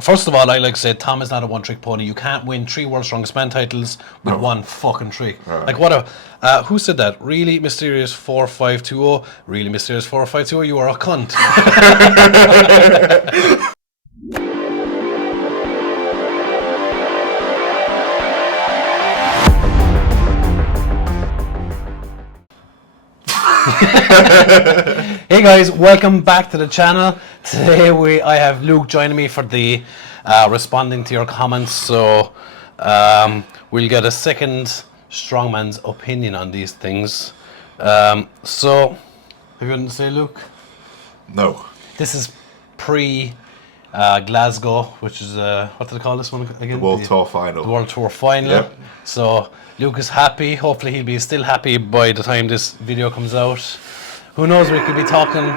First of all, I like to say Tom is not a one-trick pony. You can't win 3 World's Strongest Man titles with one fucking trick. Right. Like what a... who said that? Really Mysterious 4520? Really Mysterious 4520? You are a cunt. Hey guys, welcome back to the channel. Today I have Luke joining me for the responding to your comments. So we'll get a second strongman's opinion on these things. So have you anything to say, Luke? No. This is pre Glasgow, which is what do they call this one again? The World Tour Final. The World Tour Final. Yep. So Luke is happy. Hopefully he'll be still happy by the time this video comes out. Who knows, we could be talking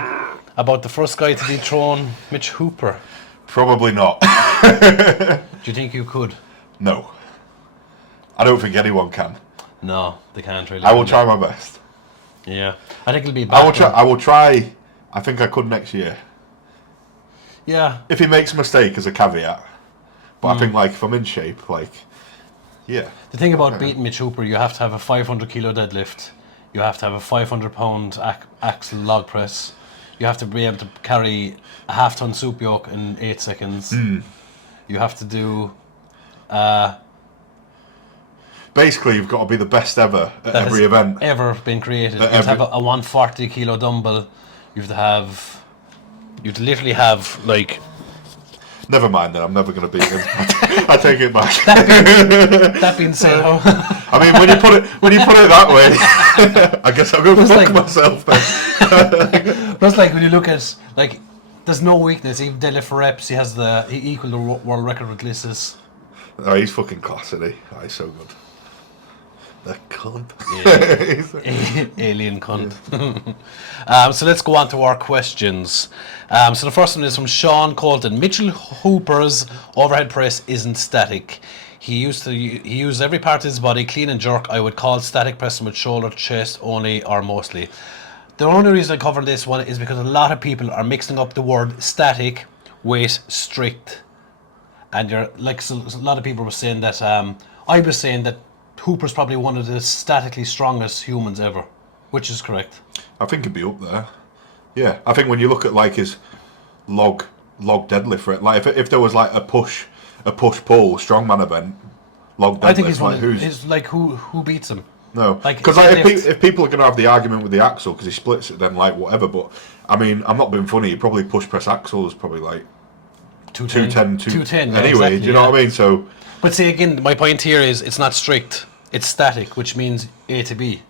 about the first guy to dethrone Mitch Hooper. Probably not. Do you think you could? No. I don't think anyone can. No, they can't really. I will try my best. Yeah. I think it'll be bad. I will try. I think I could next year. Yeah. If he makes a mistake as a caveat. But I think like if I'm in shape, like, yeah. The thing about beating Mitch Hooper, you have to have a 500 kilo deadlift. You have to have a 500 pound axle log press. You have to be able to carry a half-ton soup yoke in 8 seconds. You have to do... Basically, you've got to be the best ever at every event. Ever been created. You have to have a 140 kilo dumbbell. You have to literally have, like... Never mind then, I'm never going to beat him. I take it back. That being said, I mean, when you put it that way, I guess I'll go fuck myself then. Plus, like when you look at like, there's no weakness. Even deadlift for reps, he equaled the world record with Glissus. Oh, he's fucking class, isn't he? Oh, he's so good. The cunt. Yeah. Alien cunt. So let's go on to our questions. So the first one is from Sean Colton. Mitch Hooper's overhead press isn't static. He used every part of his body, clean and jerk. I would call static pressing with shoulder, chest only, or mostly. The only reason I cover this one is because a lot of people are mixing up the word static with strict. And you're like, so a lot of people were saying that, I was saying that Hooper's probably one of the statically strongest humans ever, which is correct. I think he'd be up there. Yeah, I think when you look at like his log deadlift rate, like if there was like a push pull strongman event, log deadlift, I think he's like who beats him. No, like because if people are going to have the argument with the axle because he splits it, then like whatever. But I mean, I'm not being funny. Probably push press axle is probably like 210 anyway. Exactly, do you know what I mean? So. But see, again, my point here is it's not strict. It's static, which means A to B.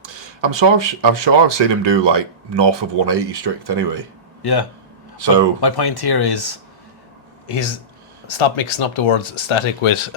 I'm sure I've seen him do like north of 180 strict anyway. Yeah. So but my point here is he's stop mixing up the words static with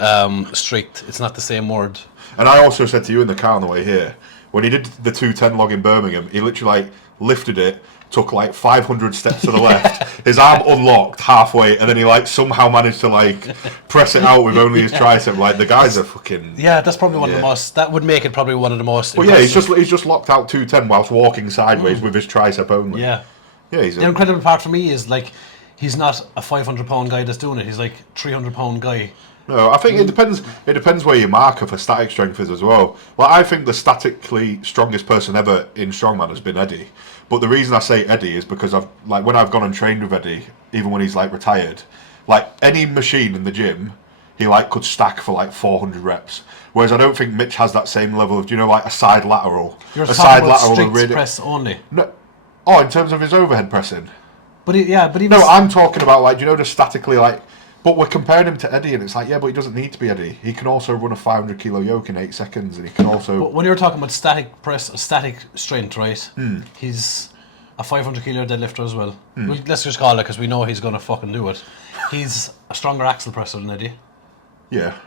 strict. It's not the same word. And I also said to you in the car on the way here, when he did the 210 log in Birmingham, he literally like lifted it, took like 500 steps to the left, his arm unlocked halfway, and then he like somehow managed to like press it out with only his tricep. Like the guys are fucking. Yeah, that's probably one of the most. That would make it probably one of the most. Well, yeah, he's just locked out 210 whilst walking sideways with his tricep only. Yeah. Yeah, the incredible part for me is like he's not a 500 pound guy that's doing it. He's like 300 pound guy. No, I think it depends. It depends where your marker for static strength is as well. Well, I think the statically strongest person ever in strongman has been Eddie. But the reason I say Eddie is because when I've gone and trained with Eddie, even when he's like retired, like any machine in the gym, he like could stack for like 400 reps. Whereas I don't think Mitch has that same level of, like a side lateral. You're talking about strict press only. No, oh, in terms of his overhead pressing. But he No, I'm talking about like just statically like. But we're comparing him to Eddie, and it's like, yeah, but he doesn't need to be Eddie. He can also run a 500 kilo yoke in 8 seconds, and he can also. But when you're talking about static press, static strength, right? He's a 500 kilo deadlifter as well. Let's just call it because we know he's gonna fucking do it. He's a stronger axle presser than Eddie. Yeah.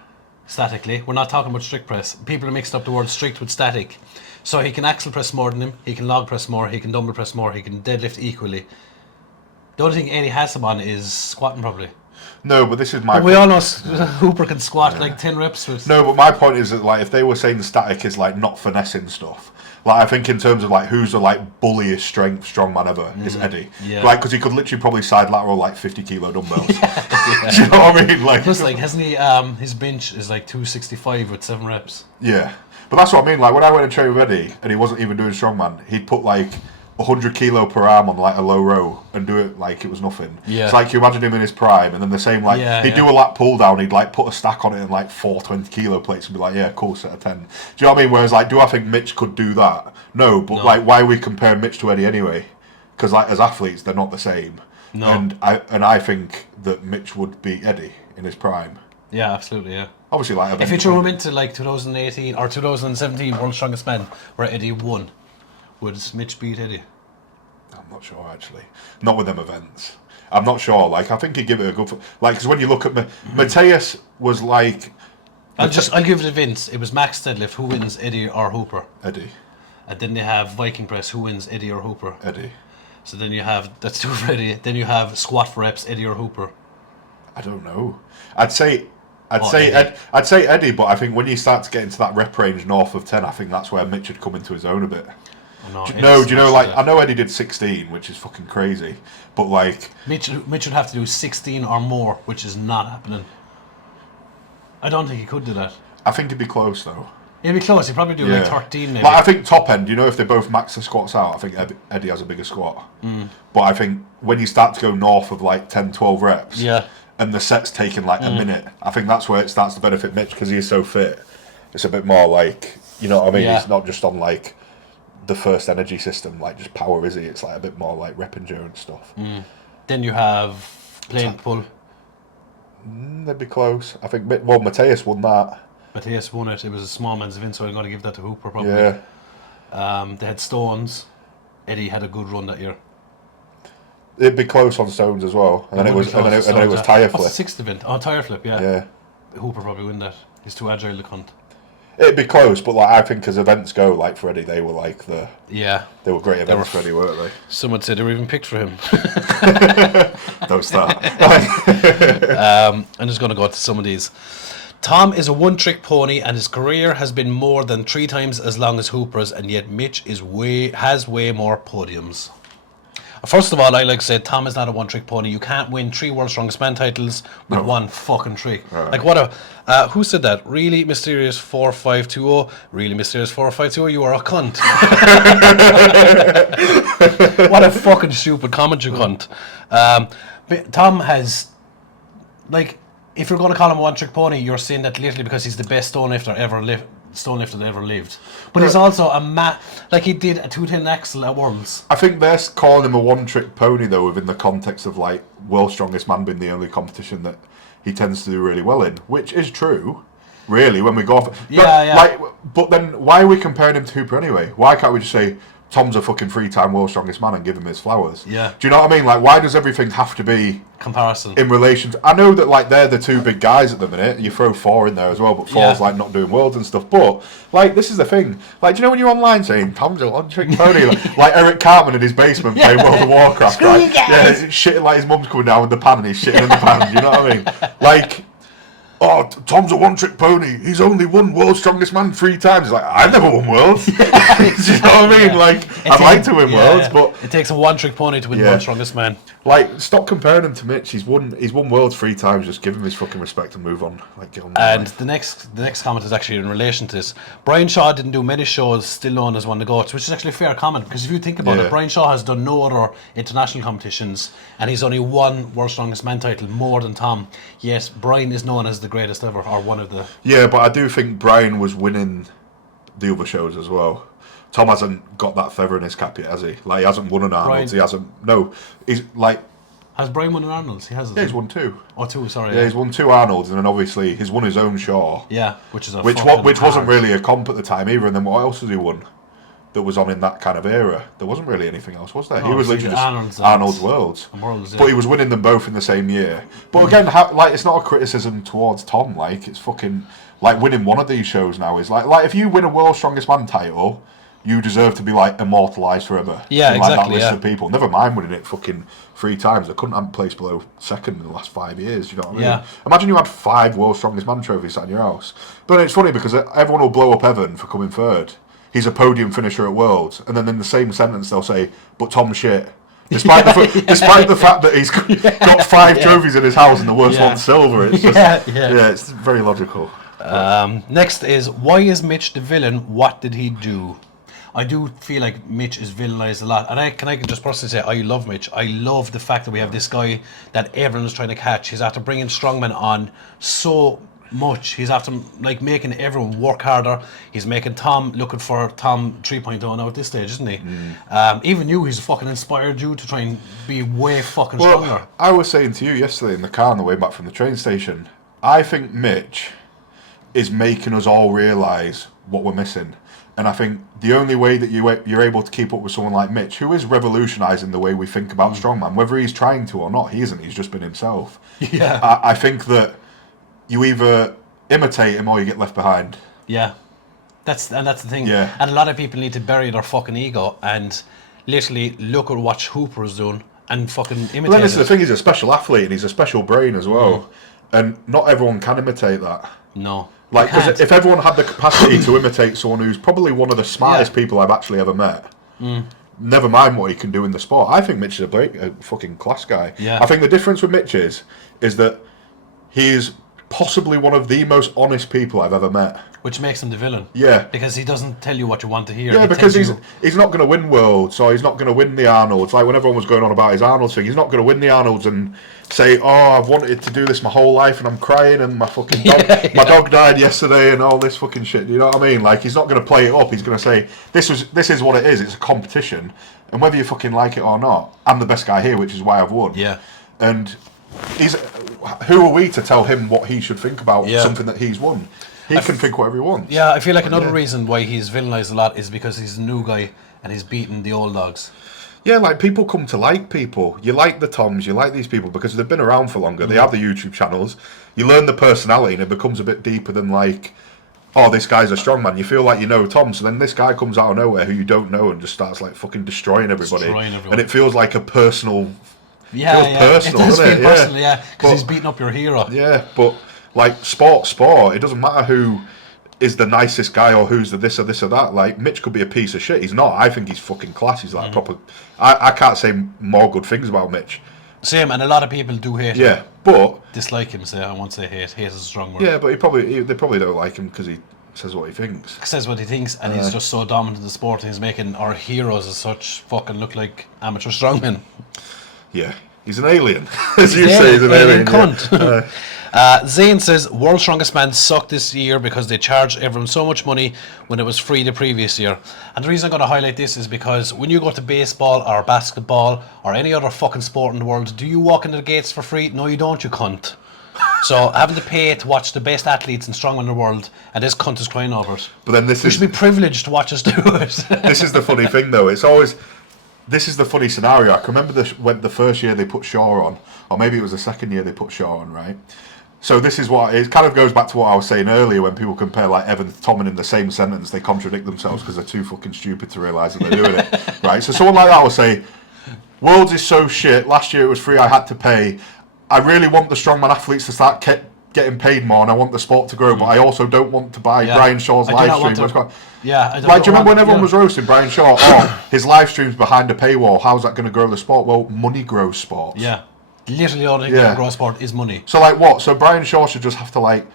Statically, we're not talking about strict press. People are mixed up the word strict with static. So he can axle press more than him. He can log press more. He can dumbbell press more. He can deadlift equally. The only thing Eddie has him on is squatting probably. No, but this is my. But we all know Hooper can squat like 10 reps with. No, but my point is that like if they were saying static is like not finessing stuff, like I think in terms of like who's the like bulliest strongman ever is Eddie. Yeah. Like because he could literally probably side lateral like 50-kilo dumbbells. Do you know what I mean? Like Plus, like, hasn't he? His bench is like 265 with 7 reps. yeah, but that's what I mean. Like when I went to train with Eddie and he wasn't even doing strongman, he'd put like 100 kilo per arm on like a low row and do it like it was nothing. Yeah. It's like you imagine him in his prime, and then the same like he'd do a lat pull down, he'd like put a stack on it and like 4 20-kilo plates and be like, yeah, cool, set of 10. Do you know what I mean? Whereas like, do I think Mitch could do that? No, but like, why are we comparing Mitch to Eddie anyway? Because like as athletes, they're not the same. No. And I think that Mitch would beat Eddie in his prime. Yeah, absolutely. Yeah. Obviously, like If you threw him into like 2018 or 2017 World's Strongest Man, where Eddie won, would Mitch beat Eddie? I'm not sure actually. Not with them events. I'm not sure. Like I think he'd give it a good. Like because when you look at Mateus was like. I'll give it to Vince. It was max deadlift. Who wins, Eddie or Hooper? Eddie. And then they have Viking press. Who wins, Eddie or Hooper? Eddie. So then you have that's 2 for Eddie. Then you have squat for reps, Eddie or Hooper. I don't know. I'd say Eddie, but I think when you start to get into that rep range north of 10, I think that's where Mitch would come into his own a bit. Do you know, like, I know Eddie did 16, which is fucking crazy, but like... Mitch would have to do 16 or more, which is not happening. I don't think he could do that. I think it'd be close, though. It'd be close, he'd probably do like 13 maybe. Like, I think top end, you know, if they both max the squats out, I think Eddie has a bigger squat. But I think when you start to go north of like 10, 12 reps, and the set's taking like a minute, I think that's where it starts to benefit Mitch because he's so fit. It's a bit more like, you know what I mean? It's not just on like the first energy system, like just power, is he? It's like a bit more like rep endurance stuff. Then you have plane pull. They'd be close. I think, well, Mateus won that. Mateus won it. It was a small man's event, so I'm going to give that to Hooper probably. Yeah. They had stones. Eddie had a good run that year. It'd be close on stones as well, and then it was tire flip. What's the 6th event? Oh, tire flip. Yeah. Yeah. Hooper probably win that. He's too agile to cunt. It'd be close, but like I think as events go, like for Eddie, they were like they were great events for Eddie, weren't they? Some would say they were even picked for him. Don't start. I'm just going to go to some of these. Tom is a one-trick pony, and his career has been more than 3 times as long as Hooper's, and yet Mitch has way more podiums. First of all, I like to say Tom is not a one-trick pony. You can't win 3 World's Strongest Man titles with one fucking trick. Right. Like what a who said that? Really mysterious 4520. Really mysterious 4520. You are a cunt. What a fucking stupid comment, you cunt. But Tom has, like, if you're going to call him a one-trick pony, you're saying that literally because he's the best stonelifter that ever lived. But he's also like he did a 210 axle at Worlds. I think they're calling him a one-trick pony though, within the context of like World's Strongest Man being the only competition that he tends to do really well in, which is true. Really, when we go off, Like, but then why are we comparing him to Hooper anyway? Why can't we just say Tom's a fucking 3-time World's Strongest Man and give him his flowers? Yeah. Do you know what I mean? Like, why does everything have to be comparison in relation to, I know that like they're the 2 big guys at the minute. You throw 4 in there as well, but 4's like not doing worlds and stuff. But like this is the thing. Like, do you know when you're online saying Tom's a one-trick pony, like Eric Cartman in his basement playing World of Warcraft, right? Yeah, shitting like his mum's coming down with the pan and he's shitting in the pan. Do you know what I mean? Like, oh, Tom's a one-trick pony. He's only won World's Strongest Man 3 times. He's like, I've never won Worlds. Do you know what I mean? Like, I'd like to win Worlds, but it takes a one-trick pony to win World's Strongest Man. Like, stop comparing him to Mitch. He's won Worlds 3 times. Just give him his fucking respect and move on. Like, get on. And the next comment is actually in relation to this. Brian Shaw didn't do many shows, still known as one of the GOATs, which is actually a fair comment because if you think about it, Brian Shaw has done no other international competitions, and he's only won World's Strongest Man title more than Tom. Yet Brian is known as the greatest ever, or one of the. Yeah, but I do think Brian was winning the other shows as well. Tom hasn't got that feather in his cap yet, has he? Like, he hasn't won an Arnold's. He hasn't. No, he's like. Has Brian won an Arnold's? He hasn't. Yeah, he's won 2. Oh, 2. Sorry. Yeah, he's won 2 Arnold's, and then obviously he's won his own Shaw. Yeah, which wasn't really a comp at the time either. And then what else has he won that was on in that kind of era? There wasn't really anything else, was there? No, he was literally just Arnold's Worlds. But he was winning them both in the same year. But again, like, it's not a criticism towards Tom. Like, it's fucking like winning one of these shows now is like if you win a World's Strongest Man title, you deserve to be like immortalised forever. Yeah, in, like, exactly. That list Yeah. of people. Never mind winning it fucking 3 times. I couldn't have placed below second in the last 5 years. You know what I mean? Yeah. Imagine you had 5 World's Strongest Man trophies sat in your house. But it's funny because everyone will blow up Evan for coming third. He's a podium finisher at Worlds, and then in the same sentence they'll say, "But Tom's shit." Despite the fact that he's got 5 trophies in his house and the worst one's silver. It's just, it's very logical. Next is, why is Mitch the villain? What did he do? I do feel like Mitch is villainized a lot, and I can just personally say I love Mitch. I love the fact that we have this guy that everyone's trying to catch. He's after bringing strongmen on so much. He's after like making everyone work harder. He's making Tom looking for Tom 3.0 now at this stage, isn't he? Even you, he's fucking inspired you to try and be way fucking stronger. I was saying to you yesterday in the car on the way back from the train station, I think Mitch is making us all realise what we're missing. And I think the only way that you're able to keep up with someone like Mitch, who is revolutionising the way we think about strongman, whether he's trying to or not, he isn't. He's just been himself. Yeah. I think that you either imitate him or you get left behind. Yeah. That's the thing. Yeah. And a lot of people need to bury their fucking ego and literally look at what Hooper is doing and fucking imitate But then this is it. the thing, he's a special athlete and he's a special brain as well. And not everyone can imitate that. No. Like, because if everyone had the capacity to imitate someone who's probably one of the smartest people I've actually ever met, never mind what he can do in the sport. I think Mitch is a fucking class guy. Yeah. I think the difference with Mitch is that he's possibly one of the most honest people I've ever met. Which makes him the villain. Yeah. Because he doesn't tell you what you want to hear. Yeah, He because tells he's not going to win Worlds, or he's not going to win the Arnolds. Like when everyone was going on about his Arnolds thing, he's not going to win the Arnolds and say, "Oh, I've wanted to do this my whole life and I'm crying and my fucking dog, my dog died yesterday and all this fucking shit." You know what I mean? Like he's not going to play it up. He's going to say, "This is what it is. It's a competition, and whether you fucking like it or not, I'm the best guy here, which is why I've won." Yeah. And who are we to tell him what he should think about something that he's won? He can think whatever he wants. Yeah, I feel like another reason why he's villainized a lot is because he's a new guy and he's beaten the old dogs. Yeah, like people come to like people. You like the Toms, you like these people because they've been around for longer. They have the YouTube channels. You learn the personality and it becomes a bit deeper than like, oh, this guy's a strongman. You feel like you know Tom, so then this guy comes out of nowhere who you don't know and just starts like fucking destroying everybody. And it feels like a personal... Yeah, feels personal, it does doesn't feel it? personal, yeah, because he's beating up your hero. Yeah, but like sport, it doesn't matter who is the nicest guy or who's the this or this or that. Like Mitch could be a piece of shit. He's not. I think he's fucking class. He's like proper. I can't say more good things about Mitch. Same, and a lot of people do hate him. Yeah, but Dislike him, say, I won't say hate. Hate is a strong word. yeah, but they probably don't like him because he says what he thinks. Says what he thinks, and he's just so dominant in the sport, and he's making our heroes as such fucking look like amateur strongmen. Yeah, he's an alien, as you say. He's an alien cunt. Zane says, World's Strongest Man sucked this year because they charged everyone so much money when it was free the previous year. And the reason I'm going to highlight this is because when you go to baseball or basketball or any other fucking sport in the world, do you walk into the gates for free? No, you don't, you cunt. So having to pay to watch the best athletes and strongmen in the world, and this cunt is crying over it. But then we should be privileged to watch us do it. This is the funny thing, though. It's always... This is the funny scenario. I can remember when the first year they put Shaw on, or maybe it was the second year they put Shaw on, right? So this is what it kind of goes back to what I was saying earlier when people compare like Evan and Tommen in the same sentence, they contradict themselves because they're too fucking stupid to realise that they're doing it, right? So someone like that will say, Worlds is so shit, last year it was free, I had to pay. I really want the strongman athletes to start getting paid more and I want the sport to grow, but I also don't want to buy Brian Shaw's live stream. Yeah, do you remember when everyone was roasting Brian Shaw? Oh, his live stream's behind a paywall, how's that going to grow the sport? Well, money grows sports. Yeah. Literally all that grows sport is money. So like what? So Brian Shaw should just have to like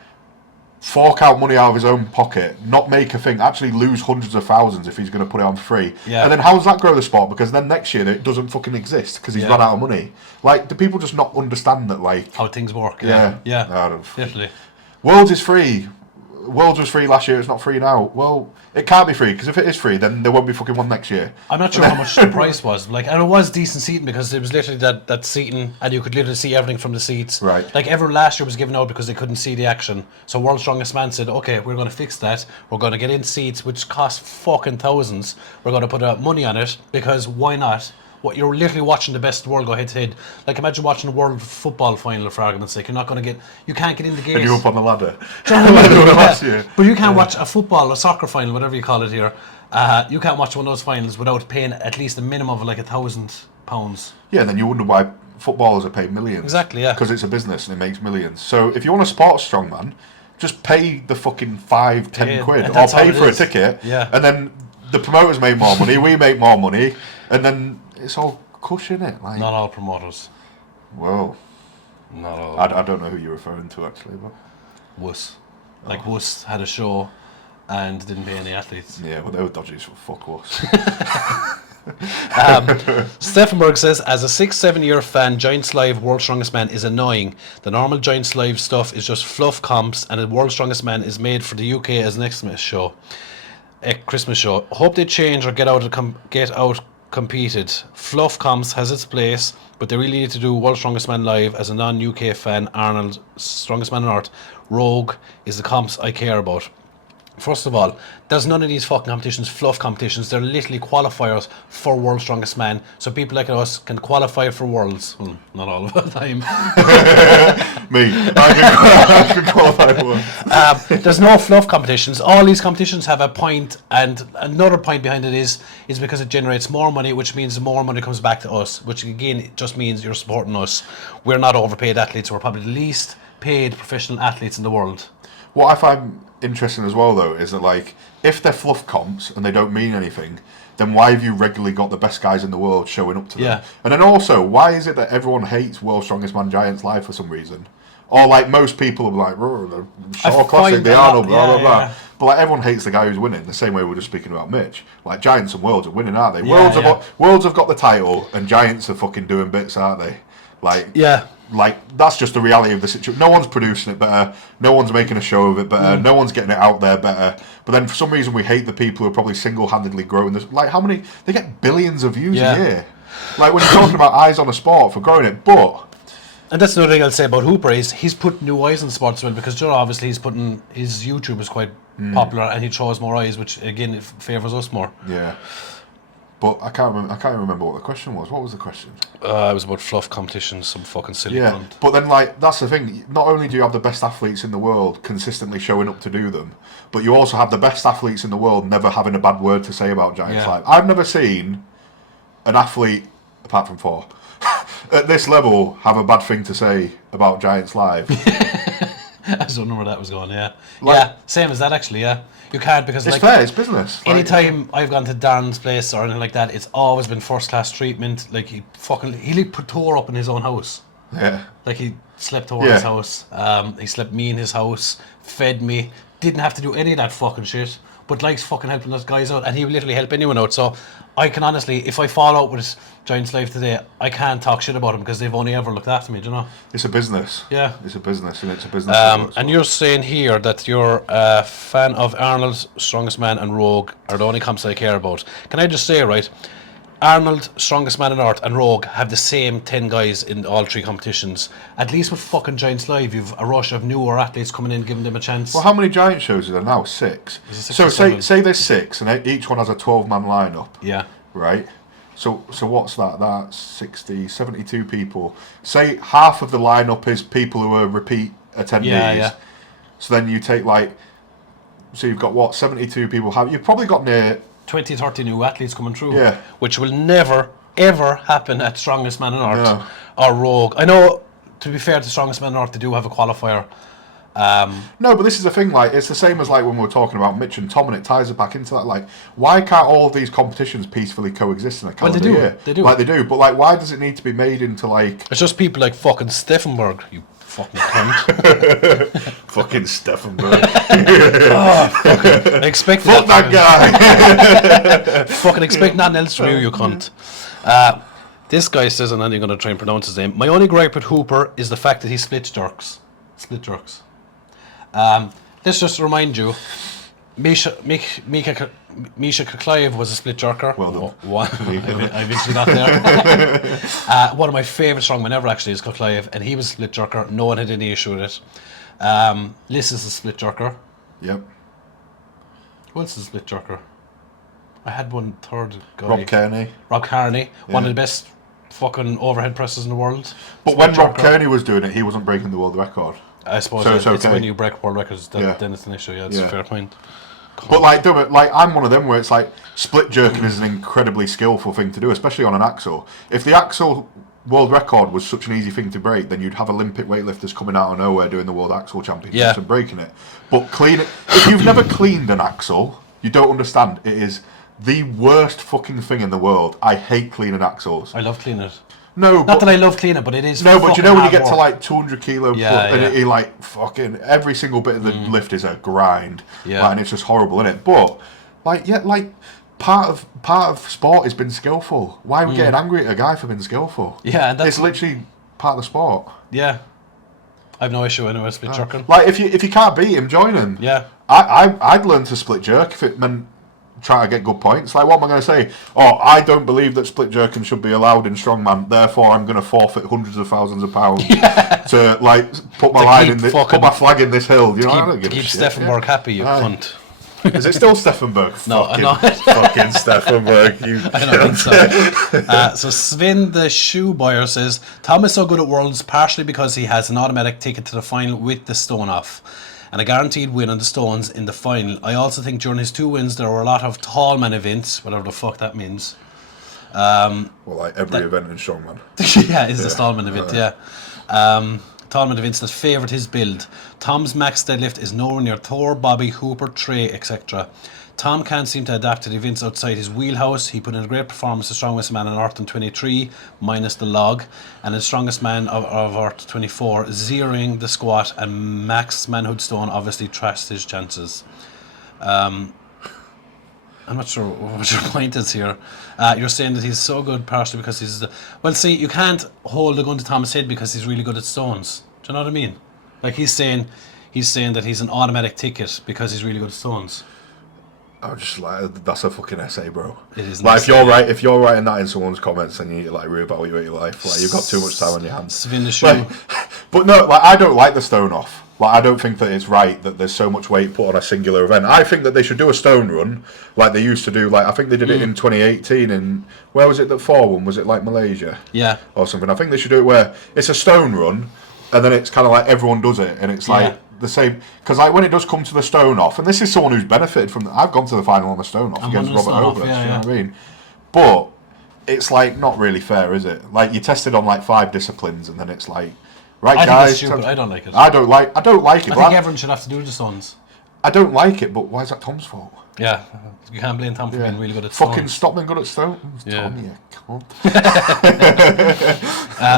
fork out money out of his own pocket, not make a thing, actually lose hundreds of thousands if he's going to put it on free. Yeah. And then how does that grow the sport? Because then next year it doesn't fucking exist because he's run out of money. Like, do people just not understand that, like... How things work. Yeah. Definitely. Worlds is free. Worlds was free last year, it's not free now. Well, it can't be free, because if it is free, then there won't be fucking one next year. I'm not sure how much the price was. Like, and it was decent seating, because it was literally that seating, and you could literally see everything from the seats. Right. Like, everyone last year was given out because they couldn't see the action. So World's Strongest Man said, okay, we're going to fix that. We're going to get in seats, which cost fucking thousands. We're going to put money on it, because why not? what you're literally watching the best in the world go head to head. Like imagine watching a world football final for argument's sake. You can't get in the gate. And you're up on the ladder. Yeah. But you can't watch a football or soccer final, whatever you call it here. You can't watch one of those finals without paying at least a minimum of like £1,000. Yeah, and then you wonder why footballers are paid millions. Exactly, yeah. Because it's a business and it makes millions. So if you want to support a strongman, just pay the fucking 5-10 quid or pay for a ticket. Yeah. And then the promoters make more money, we make more money, and then it's all cush, innit? Like, Not all promoters. whoa. Not all. I don't know who you're referring to actually, but Wuss. Like Wuss had a show and didn't pay any athletes. yeah, well they were dodgy as fuck was. Steffenberg says, as a 6-7 year fan, Giants Live World's Strongest Man is annoying. The normal Giants Live stuff is just fluff comps, and the World's Strongest Man is made for the UK as an Xmas show. A Christmas show. Hope they change or get out competed. Fluff comps has its place, but they really need to do World's Strongest Man Live. As a non-UK fan, Arnold, Strongest Man on Earth, Rogue is the comps I care about. First of all, there's none of these fucking competitions, fluff competitions. They're literally qualifiers for World's Strongest Man. So people like us can qualify for Worlds. Well, not all of the time. Me. I can qualify for one. There's no fluff competitions. All these competitions have a point, and another point behind it is because it generates more money, which means more money comes back to us, which again, it just means you're supporting us. We're not overpaid athletes. We're probably the least paid professional athletes in the world. What I find interesting as well, though, is that like if they're fluff comps and they don't mean anything, then why have you regularly got the best guys in the world showing up to them? Yeah. And then also, why is it that everyone hates World's Strongest Man Giants Live for some reason? Or like most people are like, the Shaw Classic, the Arnold, blah blah blah. Yeah. But like everyone hates the guy who's winning. The same way we're just speaking about Mitch. Like Giants and Worlds are winning, aren't they? Yeah, Worlds have got the title, and Giants are fucking doing bits, aren't they? Like Yeah. Like that's just the reality of the situation. No one's producing it better. No one's making a show of it better. No one's getting it out there better. But then for some reason we hate the people who are probably single-handedly growing this. Like how many? They get billions of views a year. Like when you're talking about eyes on a sport for growing it, but. And that's another thing I'll say about Hooper is he's put new eyes on sports as well, because obviously he's putting his YouTube is quite popular and he draws more eyes, which again it favours us more. Yeah. But I can't remember what the question was. What was the question? It was about fluff competitions, some fucking silly Yeah, cunt. but then like that's the thing. Not only do you have the best athletes in the world consistently showing up to do them, but you also have the best athletes in the world never having a bad word to say about Giants Live. I've never seen an athlete, apart from 4, at this level have a bad thing to say about Giants Live. I just don't know where that was going. Yeah, same as that actually. Yeah, you can't, because it's like fair. It's business. Anytime I've gone to Darren's place or anything like that, it's always been first class treatment. Like he put Tor up in his own house. Yeah. Like he slept over his house. He slept me in his house, fed me, didn't have to do any of that fucking shit, but likes fucking helping those guys out, and he would literally help anyone out. So I can honestly, if I fall out with Giants Live today, I can't talk shit about him because they've only ever looked after me, do you know? It's a business. Yeah. It's a business, and it's a business. And you're saying here that you're a fan of Arnold, Strongest Man, and Rogue are the only comps I care about. Can I just say, right, Arnold, Strongest Man on Earth, and Rogue have the same 10 guys in all 3 competitions. At least with fucking Giants Live, you've a rush of newer athletes coming in, giving them a chance. Well, how many Giant shows are there now? 6. Is it 6 so or 7? say there's 6, and each one has a 12-man lineup. Yeah. Right. So what's that? That's 60, 72 people. Say half of the lineup is people who are repeat attendees. Yeah. So then you take so you've got what, 72 people. You've probably got near 20, 30 new athletes coming through. Yeah. Which will never, ever happen at Strongest Man on Earth No. or Rogue. I know, to be fair to Strongest Man on Earth, they do have a qualifier. No, but this is the thing, like, it's the same as like when we were talking about Mitch and Tom, and it ties it back into that, like, why can't all of these competitions peacefully coexist in a calendar year? They do. Like, they do, but like, why does it need to be made into like... It's just people like fucking Steffenberg, you fucking cunt. Fucking Steffenberg. I expect Fuck that guy! Fucking expect nothing else from you cunt. This guy says, and I'm going to try and pronounce his name, my only gripe with Hooper is the fact that he split jerks. Let's just remind you, Misha Clive was a split jerker. Well done. I eventually got there. One of my favourite strongmen ever actually is Clive, and he was a split jerker. No one had any issue with it. Liz is a split jerker. Yep. Who else is a split jerker? I had one third guy. Rob Kearney. Rob Kearney, one of the best fucking overhead presses in the world. But when Rob Kearney was doing it, he wasn't breaking the world record. I suppose So it's okay. when you break world records, then it's an issue. Yeah, it's a fair point. But like, I'm one of them where it's like split jerking is an incredibly skillful thing to do, especially on an axle. If the axle world record was such an easy thing to break, then you'd have Olympic weightlifters coming out of nowhere doing the world axle championships and breaking it. But if you've never cleaned an axle, you don't understand. It is the worst fucking thing in the world. I hate cleaning axles. I love cleaning it. No, not that I love cleaning it, but it is. No, but you know when you get work. to like 200 kilo, and it like fucking every single bit of the lift is a grind, and it's just horrible, isn't it? But part of sport has been skillful. Why are we getting angry at a guy for being skillful? Yeah, and it's literally part of the sport. Yeah, I've no issue anyway split jerking. Like if you can't beat him, join him. Yeah, I'd learn to split jerk if it meant trying to get good points. Like, what am I going to say? Oh, I don't believe that split jerking should be allowed in strongman. Therefore, I'm going to forfeit hundreds of thousands of pounds to like put my put my flag in this hill. You know, I don't give a shit. Keep Steffenberg happy, you cunt. Is it still Steffenberg? No, fucking Steffenberg. I don't think so. So Sven the shoe buyer says Tom is so good at Worlds partially because he has an automatic ticket to the final with the stone off and a guaranteed win on the stones in the final. I also think during his 2 wins there were a lot of tallman events, whatever the fuck that means. Well, like every event in strongman. Yeah, is the Stoltman event, Tallman events that favoured his build. Tom's max deadlift is nowhere near Thor, Bobby, Hooper, Trey, etc. Tom can't seem to adapt to the events outside his wheelhouse. He put in a great performance, the strongest man on Earth in 23, minus the log, and the strongest man of Earth 24, zeroing the squat, and max manhood stone obviously trashed his chances. I'm not sure what your point is here. You're saying that he's so good partially because he's... Well, see, you can't hold a gun to Tom's head because he's really good at stones. Do you know what I mean? Like, he's saying that he's an automatic ticket because he's really good at stones. I'm just like, that's a fucking essay, bro. It is. Like, if you're writing that in someone's comments, then you like reevaluate your life. Like, you've got too much time on your hands. But no, like, I don't like the stone off. Like, I don't think that it's right that there's so much weight put on a singular event. I think that they should do a stone run like they used to do. Like, I think they did it in 2018 in, where was it that 4 won? Was it like Malaysia? Yeah. Or something. I think they should do it where it's a stone run and then it's kind of like everyone does it and it's like the same. Because like when it does come to the stone off, and this is someone who's benefited from I've gone to the final on the stone off against Robert Hogarth, you know what I mean? But it's like not really fair, is it? Like you're tested on like 5 disciplines and then it's like, right, I guys. think it's stupid. I don't like it. I don't like it. I think everyone should have to do the stones. I don't like it, but why is that Tom's fault? Yeah, you can't blame Tom for being really good at fucking stones. Stoltman good at stones. Yeah. Tom, you cunt.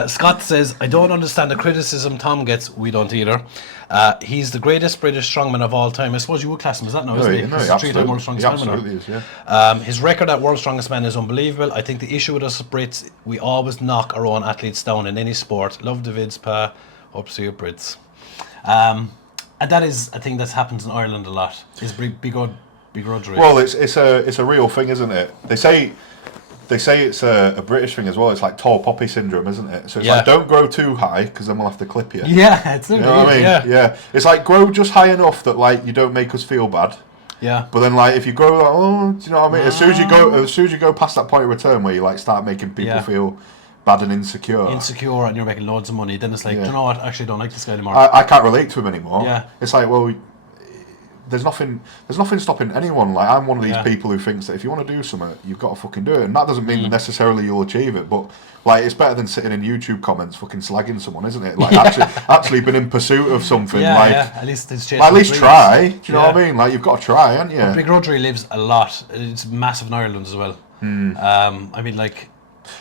Scott says, I don't understand the criticism Tom gets. We don't either. He's the greatest British strongman of all time. I suppose you would class him as that now, isn't he? No, He's he a 3-time world strongest man. Absolutely is, yeah. His record at World Strongest Man is unbelievable. I think the issue with us Brits, we always knock our own athletes down in any sport. Love the vids, Pa. Hope to see you, Brits. And that is a thing that happens in Ireland a lot. Is begrudgery. Well, it's a real thing, isn't it? They say it's a British thing as well. It's like tall poppy syndrome, isn't it? So it's like don't grow too high because then we'll have to clip you. Yeah, it's you know what I mean? Yeah. It's like grow just high enough that like you don't make us feel bad. Yeah. But then like if you grow like, do you know what I mean? As soon as you go past that point of return where you like start making people feel bad and insecure, and you're making loads of money, then it's like, do you know what? I actually don't like this guy anymore. I can't relate to him anymore. Yeah. It's like, well, there's nothing stopping anyone. Like I'm one of these people who thinks that if you want to do something, you've got to fucking do it, and that doesn't mean that necessarily you'll achieve it. But like, it's better than sitting in YouTube comments fucking slagging someone, isn't it? Like actually been in pursuit of something. At least it's at least try. Do you know what I mean? Like you've got to try, haven't you? But begrudgery lives a lot. It's massive in Ireland as well. I mean, like.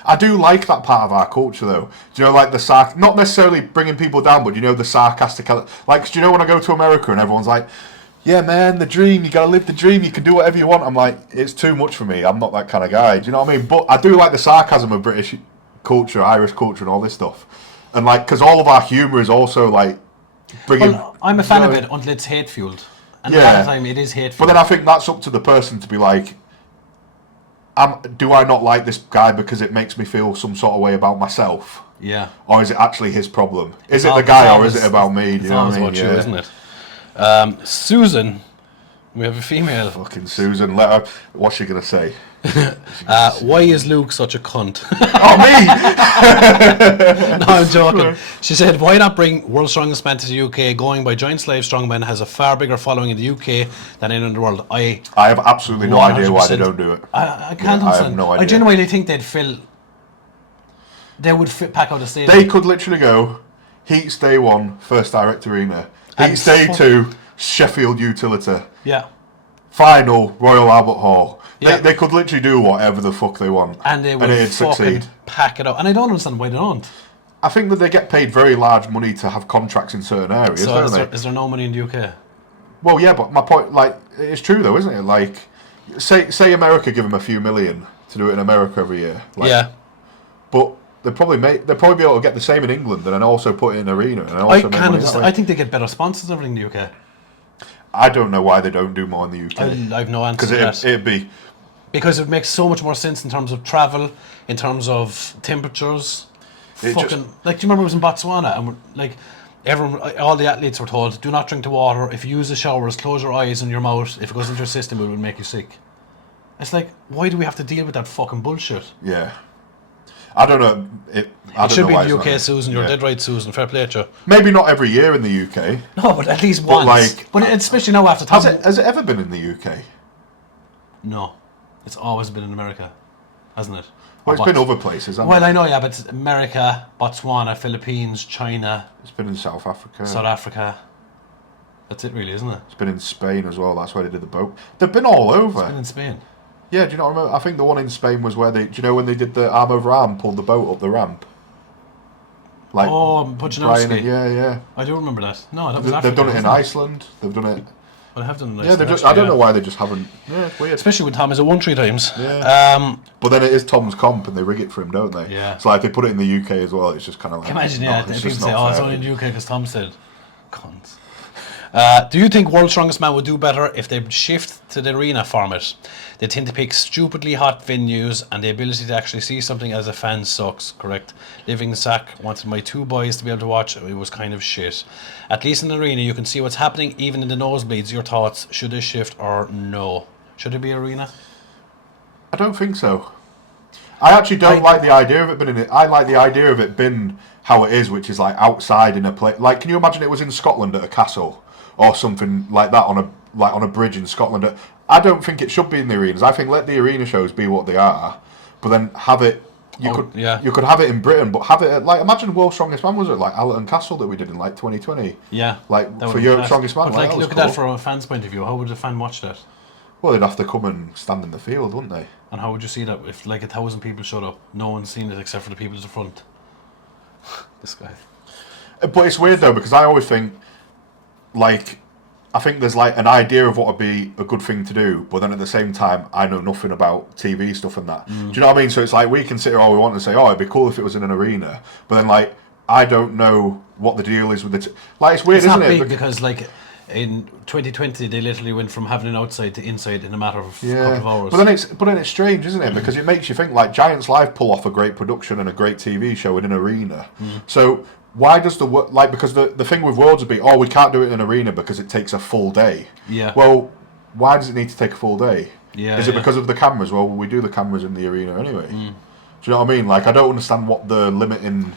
I do like that part of our culture, though. Do you know, like the not necessarily bringing people down, but you know the sarcastic. Like, do you know when I go to America and everyone's like, "Yeah, man, the dream. You gotta live the dream. You can do whatever you want." I'm like, it's too much for me. I'm not that kind of guy. Do you know what I mean? But I do like the sarcasm of British culture, Irish culture, and all this stuff. And like, because all of our humour is also like bringing. Well, I'm a fan of it until it's hate fueled, and a lot of the time it is hate fueled. But then I think that's up to the person to be like. Do I not like this guy because it makes me feel some sort of way about myself? Yeah. Or is it actually his problem? Is it the guy or is it about me? Do you know what I mean? It's always about you, isn't it? Susan We have a female. Fucking Susan, let her. What's she gonna say? Why is Luke such a cunt? Oh, me! No, I'm joking. She said, why not bring World's Strongest Man to the UK? Going by Giant Slave Strongman has a far bigger following in the UK than anywhere in the world. I have absolutely no idea why they don't do it. I can't understand. I have no idea. I genuinely think they'd pack out a stadium. They could literally go, Heats Day 1, First Direct Arena. Heats Day 2, Sheffield Utility. Yeah. Final, Royal Albert Hall. Yeah. They could literally do whatever the fuck they want. And they would it'd fucking succeed. pack it out. And I don't understand why they don't. I think that they get paid very large money to have contracts in certain areas, So don't they? is there no money in the UK? Well, yeah, but my point, like, it's true though, isn't it? Like, say America give them a few million to do it in America every year. Like, yeah. But they'll probably be able to get the same in England and then also put it in arena. And also I can't understand. I think they get better sponsors and everything in the UK. I don't know why they don't do more in the UK. I have no answer to that. Because it'd be... Because it makes so much more sense in terms of travel, in terms of temperatures. Do you remember it was in Botswana and all the athletes were told, do not drink the water. If you use the showers, close your eyes and your mouth. If it goes into your system, it will make you sick. It's like, why do we have to deal with that fucking bullshit? Yeah. I don't know. It should be in the UK, Susan. You're dead right, Susan. Fair play to you. Maybe not every year in the UK. No, but at least once. But especially now after time. Has it ever been in the UK? No. It's always been in America, hasn't it? Well, it's been other places, hasn't it? Well, I know, yeah, but America, Botswana, Philippines, China. It's been in South Africa. South Africa. That's it, really, isn't it? It's been in Spain as well. That's where they did the boat. They've been all over. It's been in Spain. Yeah, do you not remember? I think the one in Spain was where do you know when they did the arm over arm, pulled the boat up the ramp? Like, Puchinowski. Yeah. I do remember that. No, that was Africa. They've done it in Iceland. They've done it. Well, I have done it in Iceland. Iceland. I don't know why they just haven't. Yeah, it's weird. Especially when Tom has won 3 times. Yeah. But then it is Tom's comp and they rig it for him, don't they? Yeah. So like they put it in the UK as well. It's just kind of like. Can you imagine, people say, it's only in the UK because Tom said, cunts. Do you think World's Strongest Man would do better if they shift to the arena format? They tend to pick stupidly hot venues and the ability to actually see something as a fan sucks, correct? Living Sack wanted my 2 boys to be able to watch. It was kind of shit. At least in the arena you can see what's happening even in the nosebleeds. Your thoughts, should they shift or no? Should it be arena? I don't think so. I actually don't like the idea of it being in it. I like the idea of it being how it is, which is like outside in a place. Like, can you imagine it was in Scotland at a castle or something like that on a bridge in Scotland? I don't think it should be in the arenas. I think let the arena shows be what they are, but then have it. You could have it in Britain, but have it at, like, imagine World's Strongest Man was at like Allerton Castle that we did in like 2020. Yeah, like for Europe's Strongest Man. But like look at that from a fan's point of view. How would a fan watch that? Well, they'd have to come and stand in the field, wouldn't they? And how would you see that if like 1,000 people showed up? No one's seen it except for the people at the front. This guy. But it's weird though because I always think, like, I think there's like an idea of what would be a good thing to do, but then at the same time, I know nothing about TV stuff and that. Do you know what I mean? So it's like we can sit here all we want and say, oh, it'd be cool if it was in an arena, but then like I don't know what the deal is with it. Like it's weird, isn't it? It's not big because like in 2020 they literally went from having it outside to inside in a matter of a couple of hours. But then it's strange, isn't it? Because it makes you think like Giants Live pull off a great production and a great TV show in an arena. So why does because the thing with Worlds would be, oh, we can't do it in an arena because it takes a full day. Yeah. Well, why does it need to take a full day? Yeah. Is it because of the cameras? Well, we do the cameras in the arena anyway. Do you know what I mean? Like, I don't understand what the limiting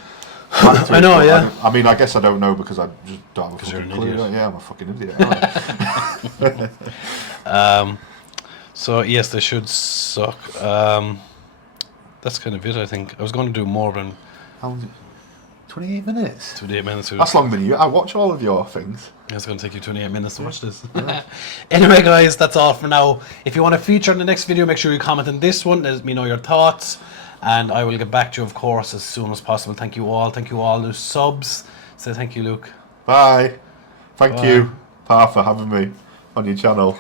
factor I know, is. yeah. I mean, I guess I don't know because I just don't have a fucking clue. Idiot. Yeah, I'm a fucking idiot. So yes, they should suck. That's kind of it, I think. I was going to do more, but How long is it? 28 minutes. 28 minutes. That's longer than you. I watch all of your things. It's going to take you 28 minutes to watch this. Anyway, guys, that's all for now. If you want to feature in the next video, make sure you comment on this one. Let me know your thoughts. And I will get back to you, of course, as soon as possible. Thank you all. Thank you all the subs. Say thank you, Luke. Bye. Thank you, Pa, for having me on your channel.